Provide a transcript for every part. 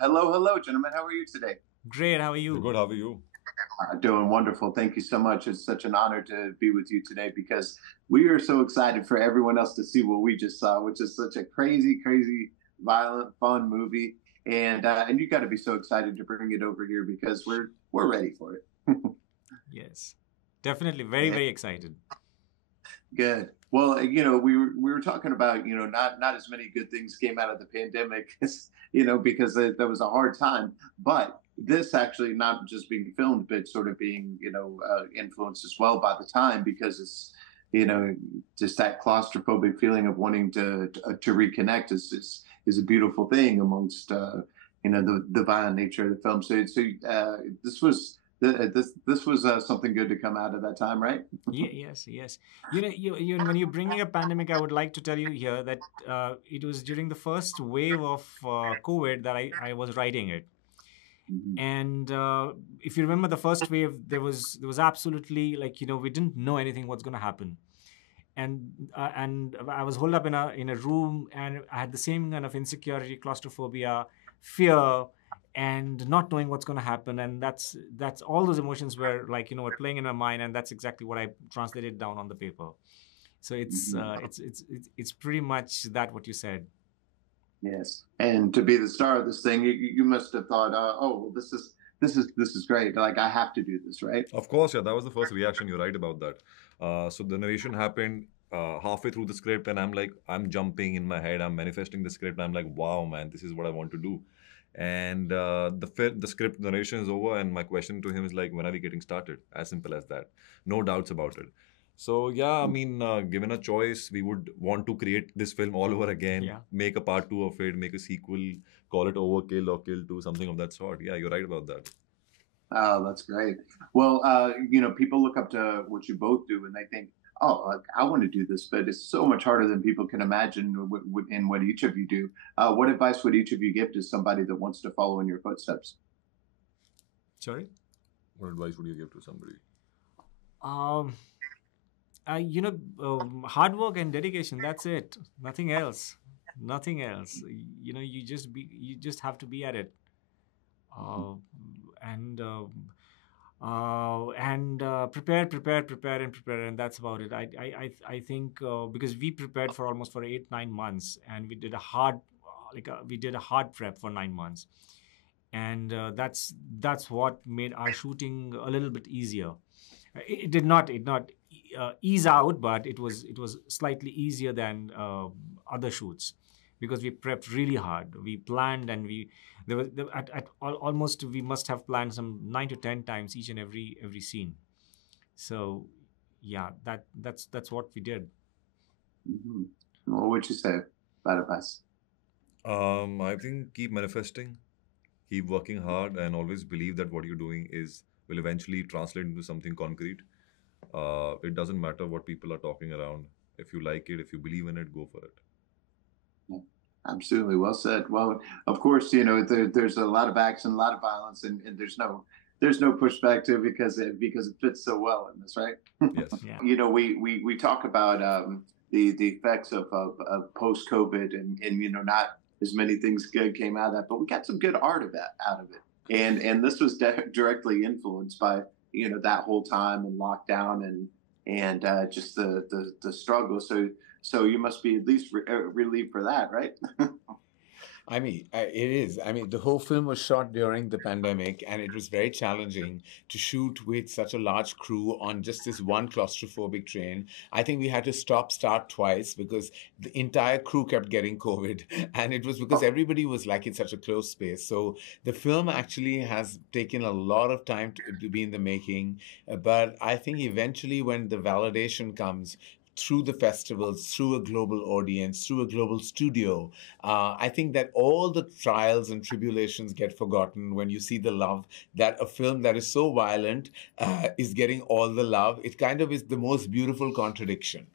Hello, hello, gentlemen. How are you today? Great, how are We're you? good. How are you? Doing wonderful. Thank you so much. It's such an honor to be with you today because we are so excited for everyone else to see what we just saw, which is such a crazy, crazy, violent, fun movie. And you got to be so excited to bring it over here because we're ready for it. Yes, definitely very, Yeah. very excited. Good. Well, we were talking about, not as many good things came out of the pandemic, as, because that was a hard time. But this actually not just being filmed, but sort of being, influenced as well by the time because it's, just that claustrophobic feeling of wanting to reconnect is a beautiful thing amongst, the violent nature of the film. So this was something good to come out of that time, right? Yes, yes. When you're bringing up pandemic, I would like to tell you here that it was during the first wave of COVID that I was writing it. Mhm. And if you remember the first wave, there was absolutely like we didn't know anything what's going to happen, and I was holed up in a room, and I had the same kind of insecurity, claustrophobia, fear, and not knowing what's going to happen. And that's all those emotions were like were playing in my mind, and that's exactly what I translated down on the paper. So Mhm. it's pretty much that what you said. Yes, and to be the star of this thing, you must have thought, oh, well, this is great. Like I have to do this, right? Of course, yeah, that was the first reaction. You're right about that. So the narration happened halfway through the script, and I'm jumping in my head. I'm manifesting the script. I'm like, wow, man, this is what I want to do. And the script narration is over, and my question to him is like, when are we getting started? As simple as that. No doubts about it. So yeah, I mean, given a choice, we would want to create this film all over again, Yeah. make a part two of it, make a sequel, call it Overkill or Kill Two, something of that sort. Yeah, you're right about that. Oh, that's great. Well, people look up to what you both do, and they think, oh, like, I want to do this, but it's so much harder than people can imagine in what each of you do. What advice would each of you give to somebody that wants to follow in your footsteps? Sorry. What advice would you give to somebody? Um, hard work and dedication. That's it. Nothing else. Nothing else. You just have to be at it. Uh, and prepare, and prepare, and that's about it. I think because we prepared for almost for 8 9 months, and we did a hard prep for 9 months, and that's what made our shooting a little bit easier. It did not ease out, but it was slightly easier than other shoots because we prepped really hard. We planned, and we there was there, at almost we must have planned some 9 to 10 times each and every scene. So yeah, that's what we did. Hmm. What would you say about advice? I think keep manifesting, keep working hard, and always believe that what you're doing is will eventually translate into something concrete. It doesn't matter what people are talking around. If you like it, if you believe in it, go for it. Yeah, absolutely. Well said. Well, of course, there's a lot of action, a lot of violence, and there's no pushback to it because it fits so well in this, right? Yes. Yeah. We talk about the effects of post COVID and not as many things good came out of that, but we got some good art of that out of it, and this was directly influenced by that whole time and lockdown and just the struggle. So you must be at least relieved for that, right? I mean, it is. I mean, the whole film was shot during the pandemic, and it was very challenging to shoot with such a large crew on just this one claustrophobic train. I think we had to start twice because the entire crew kept getting COVID, and it was because everybody was like in such a close space. So the film actually has taken a lot of time to be in the making, but I think eventually when the validation comes, through the festivals, through a global audience, through a global studio. I think that all the trials and tribulations get forgotten when you see the love that a film that is so violent is getting all the love. It kind of is the most beautiful contradiction.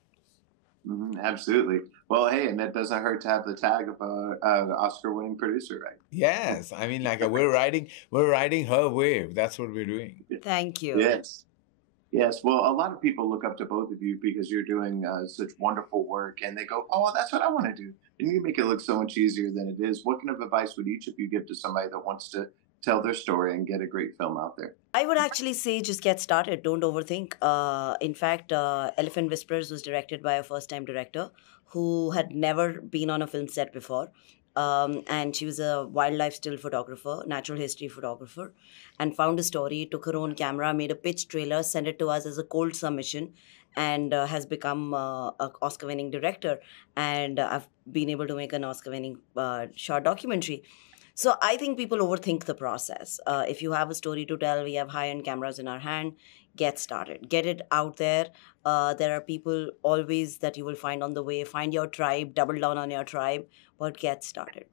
Absolutely. Well, hey, and that doesn't hurt to have the tag of a Oscar-winning producer, right? Yes, I mean, like we're riding her wave. That's what we're doing. Thank you. Yes. Yes, well, a lot of people look up to both of you because you're doing such wonderful work, and they go, "Oh, well, that's what I want to do," and you make it look so much easier than it is. What kind of advice would each of you give to somebody that wants to tell their story and get a great film out there? I would actually say just get started. Don't overthink. In fact, Elephant Whisperers was directed by a first time director who had never been on a film set before. And she was a wildlife still photographer, natural history photographer, and found a story, took her own camera, made a pitch trailer, sent it to us as a cold submission, and has become an Oscar winning director. And I've been able to make an Oscar winning short documentary. So I think people overthink the process. If you have a story to tell, we have high-end cameras in our hand. Get started. Get it out there. There are people always that you will find on the way. Find your tribe. Double down on your tribe. But get started.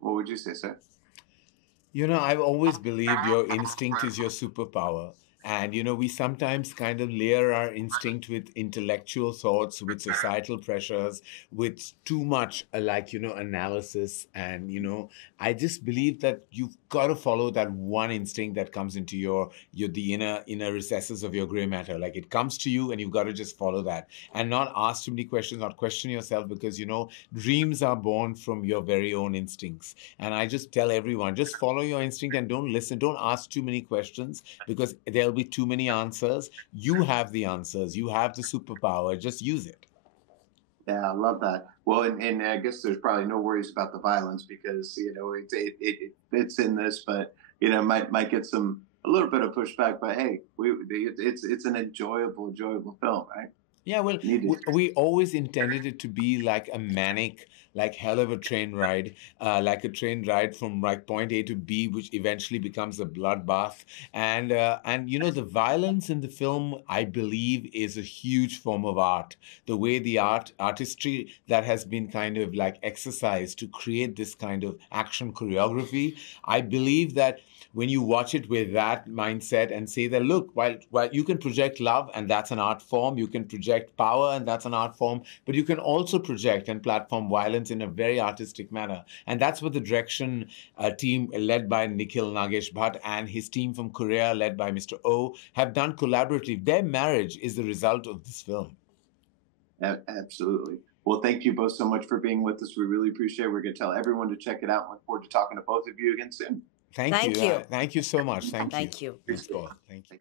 What would you say, sir? You know, I've always believed your instinct is your superpower. And, you know, we sometimes kind of layer our instinct with intellectual thoughts, with societal pressures, with too much, analysis. And, I just believe that you've got to follow that one instinct that comes into the inner recesses of your gray matter. Like it comes to you and you've got to just follow that and not ask too many questions, not question yourself because, dreams are born from your very own instincts. And I just tell everyone, just follow your instinct and don't listen. Don't ask too many questions because there'll be too many answers. You have the answers. You have the superpower. Just use it. Yeah, I love that. Well, and I guess there's probably no worries about the violence because it fits in this, but might get a little bit of pushback. But hey, it's an enjoyable film, right? Yeah, well, we always intended it to be like a manic, like hell of a train ride, like a train ride from like point A to B, which eventually becomes a bloodbath. And the violence in the film, I believe, is a huge form of art. The way the artistry that has been kind of like exercised to create this kind of action choreography, I believe that when you watch it with that mindset and say that, look, while you can project love and that's an art form, you can project power and that's an art form, but you can also project and platform violence in a very artistic manner. And that's what the direction team led by Nikhil, Nagesh, Bhat and his team from Korea led by Mr. O have done collaboratively. Their marriage is the result of this film. Absolutely. Well, thank you both so much for being with us. We really appreciate it. We're going to tell everyone to check it out. Look forward to talking to both of you again soon. Thank you. Thank you so much. Thank you. Thank you. Thanks, Paul. Thank you.